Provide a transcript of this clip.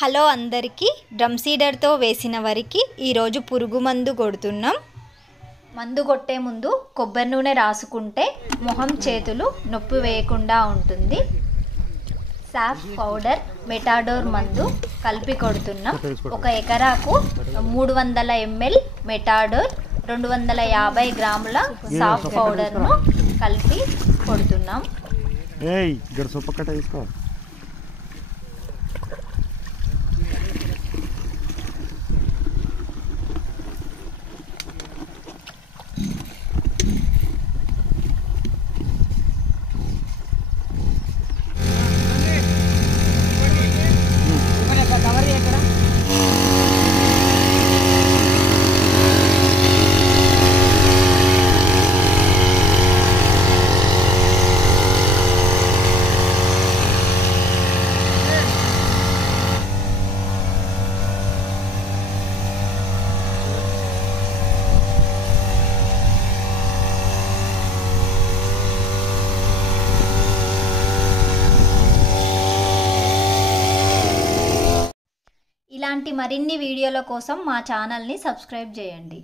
Hello అందరికీ drum సీడర్తో వేసిన వరికి ఈరోజు పురుగు మందు కొడుతున్నాం. మందు కొట్టే ముందు కొబ్బరి నూనె రాసుకుంటే మొహం చేతులు నొప్పి వేయకుండా ఉంటుంది. సాఫ్ పౌడర్ మెటాడోర్ మందు కలిపి కొడుతున్నాం. 1 ఎకరాకు 300 ml మెటాడోర్ 250 గ్రాముల సాఫ్ పౌడర్ను కలిపి కొడుతున్నాం. ఇలాంటి మరిన్ని వీడియోల కోసం మా ఛానల్ని సబ్స్క్రైబ్ చేయండి.